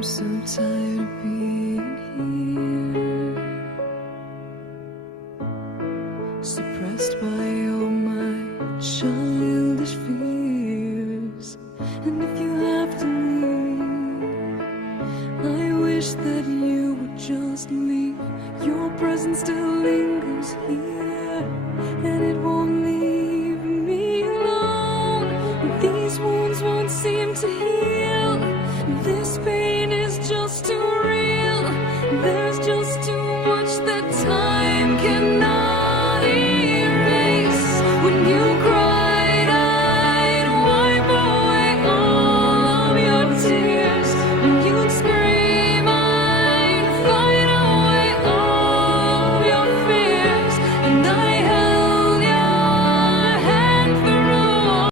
I'm so tired of being here, suppressed by all my childish fears. And if you have to leave, I wish that you would just leave. Your presence still lingers here, and it won't leave me alone. These wounds won't seem to heal. This pain is just too real.